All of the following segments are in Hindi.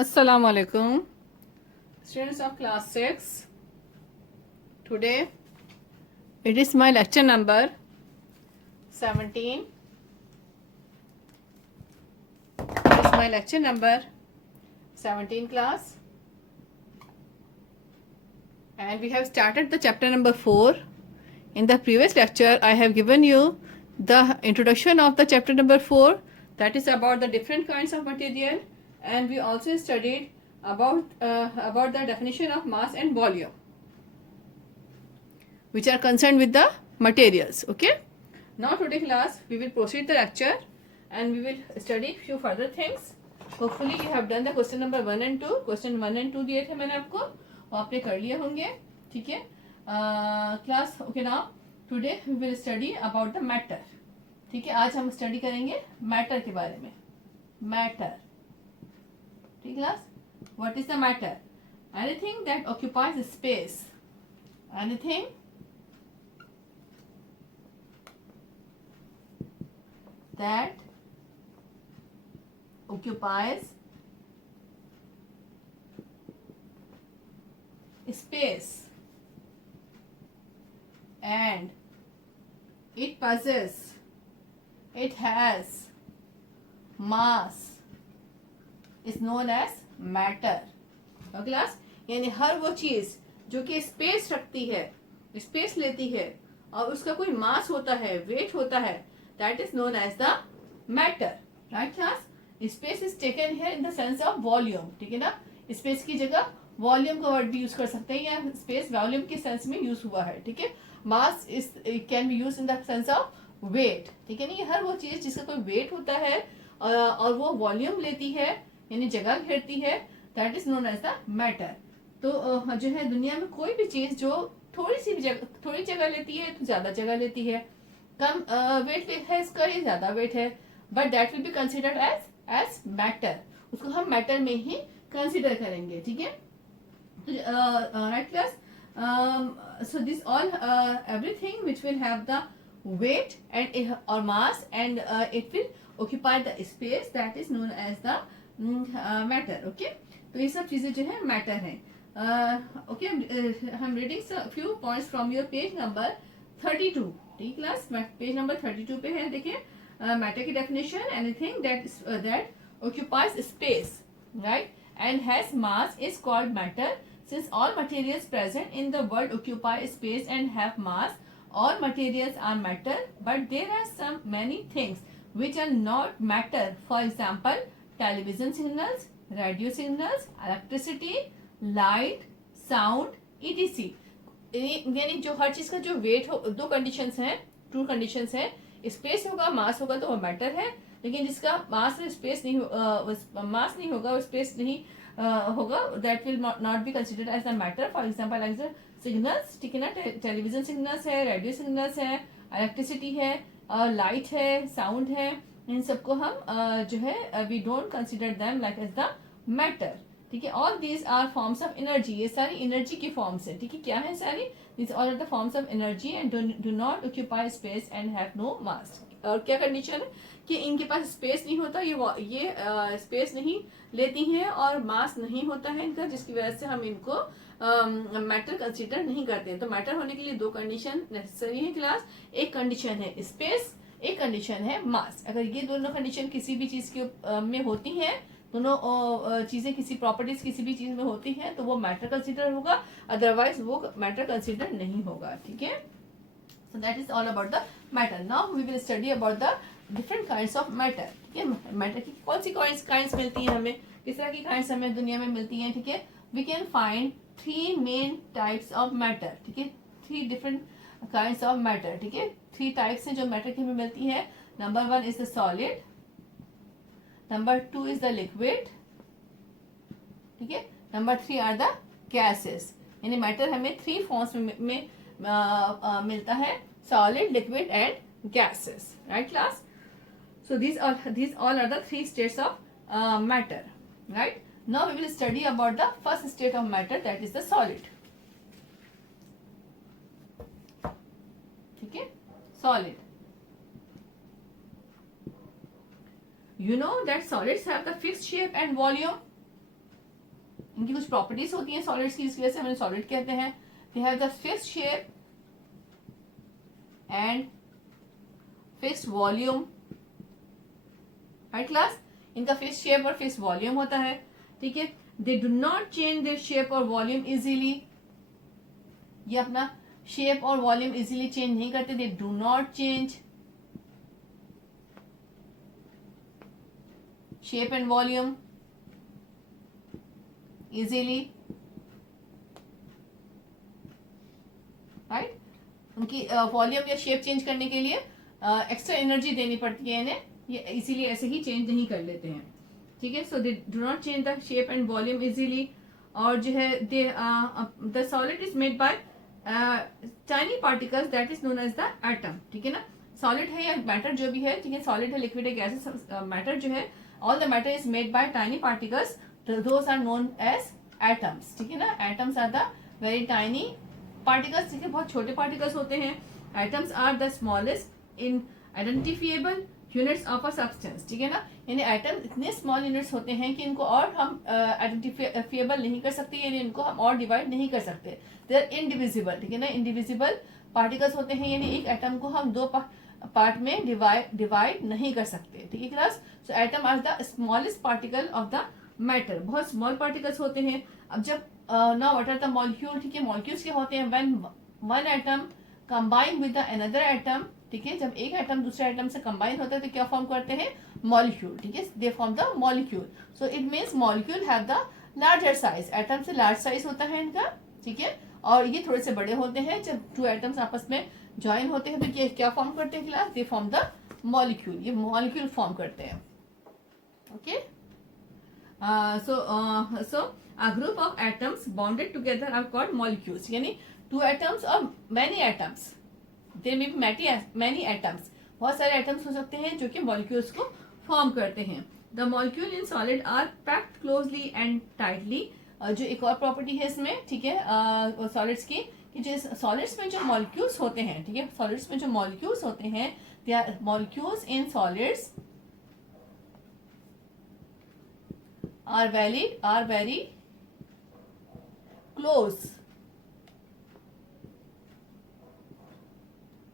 Assalamu alaikum, students of class 6. Today it is my lecture number 17. It is my lecture number 17 class, and we have started the chapter number 4. In the previous lecture I have given you the introduction of the chapter number 4, that is about the different kinds of material, and we also studied about the definition of mass and volume, which are concerned with the materials. Okay, now today class we will proceed the lecture and we will study few further things. Hopefully you have done the question number 1 and 2. Question 1 and 2 दिए थे मैंने आपको, वो आपने कर लिए होंगे. ठीक है class. Okay, now today we will study about the matter. ठीक है, आज हम स्टडी करेंगे मैटर के बारे में. मैटर. ठीक class, what is the matter? Anything that occupies space. Anything that occupies space and it has mass is known as matter. Class, यानी हर वो चीज जो कि स्पेस रखती है, स्पेस लेती है और उसका कोई मास होता है, वेट होता है, that is known as the matter. Right class? Space is taken here in the sense of volume. ठीक है ना, स्पेस की जगह वॉल्यूम का वर्ड भी यूज कर सकते हैं, या स्पेस वॉल्यूम के सेंस में यूज हुआ है. ठीक है, mass is can be use in the sense of weight. ठीक है ना, ये हर वो चीज जिसका कोई वेट होता है और वो वॉल्यूम लेती है, यानी जगह घेरती है, that is known as the matter. तो जो है दुनिया में कोई भी चीज जो थोड़ी जगह लेती है तो ज्यादा जगह लेती है, कम वेट है इसका, ये ज्यादा वेट है, but that will be considered as matter. उसको हम मैटर में ही कंसिडर करेंगे. ठीक है, right class. So this all everything which will have the weight and और mass and it will occupy the space, that is known as the matter. Okay, तो ये सब चीजें जो है मैटर है. Okay, I am reading few points from your page number 32. ठीक क्लास, पेज नंबर 32 पे है. देखिए, मैटर की definition: anything that occupies space, right, and has mass is called matter. Since all materials present in the world occupy space and have mass, all materials are matter, but there are some many things which are not matter. For example, television signals, radio signals, electricity, light, sound, etc. यानी जो हर चीज का जो वेट हो, दो कंडीशंस हैं, टू कंडीशंस हैं. स्पेस होगा, मास होगा तो वो मैटर है, लेकिन जिसका मास स्पेस नहीं मास नहीं होगा और स्पेस नहीं होगा, that will not be considered as the matter. For example as signals. ठीक है ना, टेलीविजन सिग्नल्स है, रेडियो सिग्नल्स है, इलेक्ट्रिसिटी है, लाइट है, साउंड है. इन सबको हम जो है we don't consider them like as the matter. ठीक है, all these are forms of energy. ये सारी एनर्जी की फॉर्म्स है. ठीक है, क्या है सारी? These all are the forms of energy and do not occupy space and have no mass. और क्या कंडीशन है कि इनके पास स्पेस नहीं होता, ये स्पेस नहीं लेती हैं और मास नहीं होता है इनका, जिसकी वजह से हम इनको मैटर कंसीडर नहीं करते हैं. तो मैटर होने के लिए दो कंडीशन नेसेसरी है क्लास. एक कंडीशन है स्पेस, एक कंडीशन है मास. अगर ये दोनों कंडीशन किसी भी चीज के में होती हैं, दोनों चीजें किसी प्रॉपर्टीज किसी भी चीज में होती हैं, तो वो मैटर कंसीडर होगा, अदरवाइज वो मैटर कंसीडर नहीं होगा. ठीक है, so that is all about the matter. Now we will study about the different kinds of matter. ठीक है, मैटर की कौन सी काइंड्स मिलती हैं हमें, किस तरह की काइंड्स हमें दुनिया में मिलती हैं. ठीक है, we can find 3 main types of matter. ठीक है, 3 different kinds of matter. ठीक है, 3 types हैं जो मैटर की हमें मिलती है. Number 1 is the solid, number 2 is the liquid. ठीक है, नंबर 3 are the gases. यानी मैटर हमें 3 फॉर्म्स में मिलता है: solid, liquid and gases. Right class? So these all are the 3 states of matter. Right? Now we will study about the first state of matter, that is the solid. ठीक है, solid. You know that solids have the fixed shape and volume. इनकी कुछ प्रॉपर्टीज होती हैं सॉलिड्स की, जिसकी वजह से हमें सॉलिड कहते हैं. They have the fixed shape and fixed volume. Right class, इनका फिक्स्ड शेप और फिक्स्ड वॉल्यूम होता है. ठीक है, दे do not change their shape और वॉल्यूम इजीली. ये अपना शेप और वॉल्यूम इजीली चेंज नहीं करते. दे do not change shape and volume easily. Right, उनकी वॉल्यूम या शेप चेंज करने के लिए एक्स्ट्रा एनर्जी देनी पड़ती है इन्हें. ये इसीलिए ऐसे ही चेंज नहीं कर लेते हैं. ठीक है, so they do not change the shape and volume easily. और जो है they the solid is made by tiny particles that is known as the atom. ठीक है ना, सॉलिड है या मैटर जो भी है, ठीक है, सॉलिड है, लिक्विड है, गैसेस, मैटर जो है, all the matter is made by tiny particles. Those are known as atoms. ठीक है ना, atoms are the very tiny particles. ठीक है, बहुत छोटे पार्टिकल्स होते हैं. Atoms are the smallest in identifiable units of a substance. ठीक है ना, यानी एटम इतने स्मॉल यूनिट्स होते हैं कि इनको और हम आइडेंटिफिएबल नहीं कर सकते, यानी इनको हम और डिवाइड नहीं कर सकते. They are indivisible. ठीक है ना, इनडिविजिबल पार्टिकल्स होते हैं, यानी एक एटम को हम दो पार्ट में डिवाइड नहीं कर सकते. ठीक है class, so atom are the smallest particle of the matter. बहुत स्मॉल पार्टिकल्स होते हैं. अब जब now what are the molecule. ठीक है, मॉलिक्यूल्स क्या होते हैं, when one atom combine with the another atom. ठीक है, जब एक एटम दूसरे एटम से कंबाइन होता है तो क्या फॉर्म करते हैं, मॉलिक्यूल. ठीक है, दे form the molecule. So it means molecule have the larger size. Atom से लार्ज साइज होता है इनका. ठीक है, और ये थोड़े से बड़े होते हैं. जब टू एटम्स आपस में ज्वाइन होते हैं तो ये क्या फॉर्म करते हैं class, they form the molecule. ये मॉलिक्यूल फॉर्म करते हैं. Okay, so a group of atoms bonded together are called molecules. यानी two atoms or many atoms, there may be many atoms. बहुत सारे atoms हो सकते हैं जो कि molecules को form करते हैं. The molecule in solid are packed closely and tightly. जो एक और property है इसमें, ठीक है, solids की, कि जो solids में जो molecules होते हैं, ठीक है, solids में जो molecules होते हैं, they are molecules in solids are very close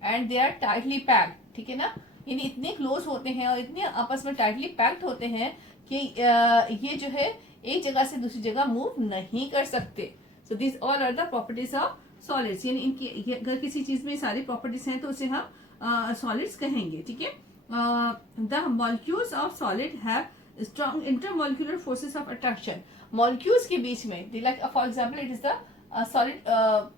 and they are tightly packed. ठीक है ना, यानी इतने क्लोज होते हैं और इतने आपस में टाइटली पैक्ड होते हैं कि ये जो है एक जगह से दूसरी जगह मूव नहीं कर सकते. So this all are the properties of solids. यानी इनकी अगर किसी चीज में सारी प्रॉपर्टीज हैं तो उसे हम सॉलिड्स कहेंगे. ठीक है, the molecules of solid have strong intermolecular forces of attraction. Molecules के बीच में, like for example it is the solid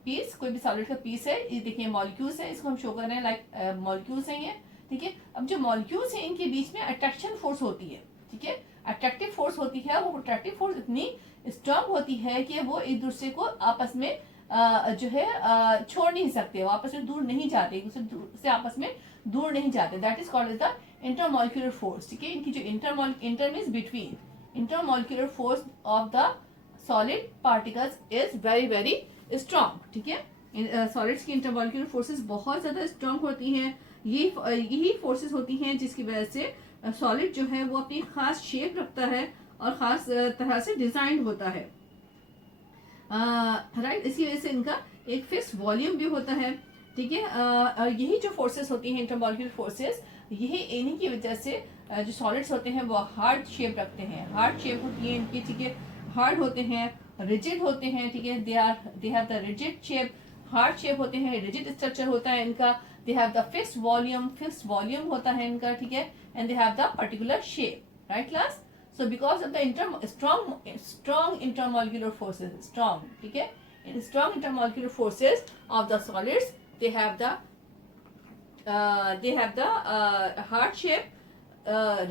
piece, कोई भी सॉलिड का पीस है, ये देखिए मॉलिक्यूल्स है, इसको हम शो कर रहे हैं लाइक मॉलिक्यूल्स हैं ये. ठीक है, अब जो मॉलिक्यूल्स हैं इनके बीच में अट्रैक्शन फोर्स होती है. ठीक है, अट्रैक्टिव फोर्स होती है. वो अट्रैक्टिव फोर्स इतनी स्ट्रांग होती है कि वो एक दूसरे को आपस में जो है छोड़ नहीं सकते, वो आपस में दूर नहीं जाते, एक दूसरे से आपस में दूर नहीं जाते. That is called as the intermolecular force. ठीक है, इनकी जो inter means between, intermolecular force of the solid particles is very strong. ठीक है, सॉलिड्स की इंटरमॉलिक्यूलर फोर्सेस बहुत ज्यादा स्ट्रांग होती हैं. यही फोर्सेस होती हैं जिसकी वजह से सॉलिड जो है वो अपनी खास शेप रखता है और खास तरह से डिजाइन होता है. राइट, इसी वजह से इनका एक फिक्स वॉल्यूम भी होता है. ठीक है, यही जो फोर्सेस होती हैं इंटरमॉलिक्यूलर फोर्सेस, यही इन्हीं की वजह से जो सॉलिड्स होते हैं वो हार्ड शेप रखते हैं. हार्ड शेप होती है इनकी. ठीक है, हार्ड होते हैं, रिजिड होते हैं. ठीक है, they have the rigid shape. Hard shape होते हैं, रिजिड स्ट्रक्चर होता है इनका. They have the fixed volume होता है इनका. ठीक है, and they have the particular shape. Right class, so because of the strong intermolecular forces, ठीक है, in strong intermolecular forces of the solids, they have the hard shape,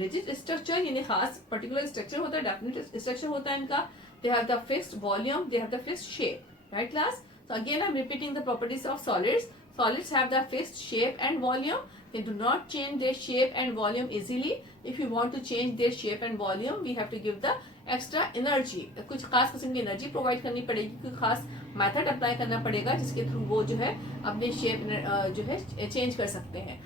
rigid structure, यानी खास particular structure होता है, definite structure होता है इनका. They have the fixed volume, they have the fixed shape. Right class? So again I'm repeating the properties of solids. Solids have the fixed shape and volume. They do not change their shape and volume easily. If you want to change their shape and volume, we have to give the extra energy. कुछ खास किस्म की एनर्जी प्रोवाइड करनी पड़ेगी, कोई खास मेथड अप्लाई करना पड़ेगा जिसके थ्रू वो जो है अपने शेप जो है चेंज कर सकते हैं.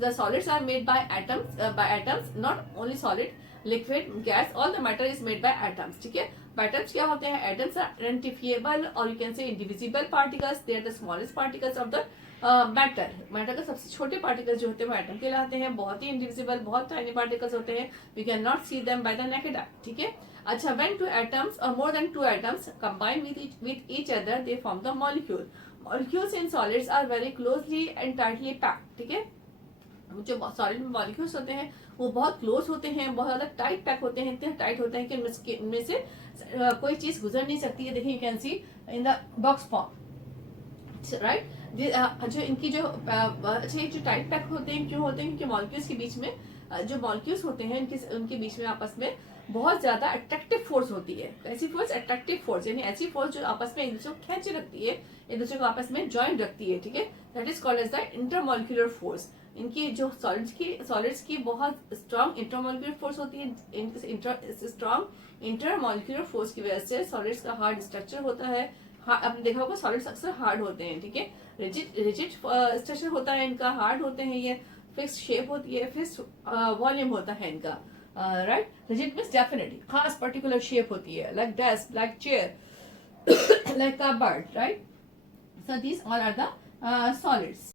The solids are made by atoms, not only solid. Liquid, gas, all the matter is made by atoms, ठीक है। एटम्स क्या होते हैं? एटम्स आर आइडेंटिफिएबल और you can say indivisible particles, they are the smallest particles of the matter. Matter का सबसे छोटे पार्टिकल्स जो होते हैं वो एटम कहलाते हैं, बहुत ही इंडिविजिबल, बहुत टाइनी पार्टिकल्स होते हैं, we can not see them by the naked eye, ठीक है। अच्छा, व्हेन टू एटम्स और more than two atoms combine with each other they form the molecule. Molecules in solids are very closely and tightly packed, ठीक है। जो सॉलिड मॉलिक्यूल्स होते हैं वो बहुत क्लोज होते हैं, बहुत ज्यादा टाइट पैक होते हैं, इतने टाइट होते हैं कि उनमें से कोई चीज गुजर नहीं सकती है। देखिए, you can see in the box form, right. जो इनकी जो अच्छे जो टाइट पैक होते हैं, क्यों होते हैं? क्योंकि मॉलिक्यूल्स के बीच में जो मॉलिक्यूल्स होते हैं उनके बीच में आपस में बहुत ज्यादा अट्रैक्टिव फोर्स होती है। ऐसी फोर्स अट्रैक्टिव फोर्स, यानी ऐसी फोर्स जो आपस में एक दूसरे को खींचे रखती है, एक दूसरे को आपस में ज्वाइन रखती है, ठीक है। That is called as the intermolecular force. इनकी जो सॉलिड्स की बहुत स्ट्रॉन्ग इंटरमॉलिक्यूलर फोर्स होती है। स्ट्रॉन्ग इंटरमॉलिक्यूलर फोर्स की वजह से सॉलिड्स का हार्ड स्ट्रक्चर होता है। आपने देखा होगा सॉलिड्स अक्सर हार्ड होते हैं, ठीक है। रिजिड स्ट्रक्चर होता है इनका, हार्ड होते हैं ये, फिक्स शेप होती है, फिक्स वॉल्यूम होता है इनका, राइट। रिजिड मीन्स डेफिनेटली खास पर्टिकुलर शेप होती है, like desk, like chair, like cupboard, right. So these all are the solids.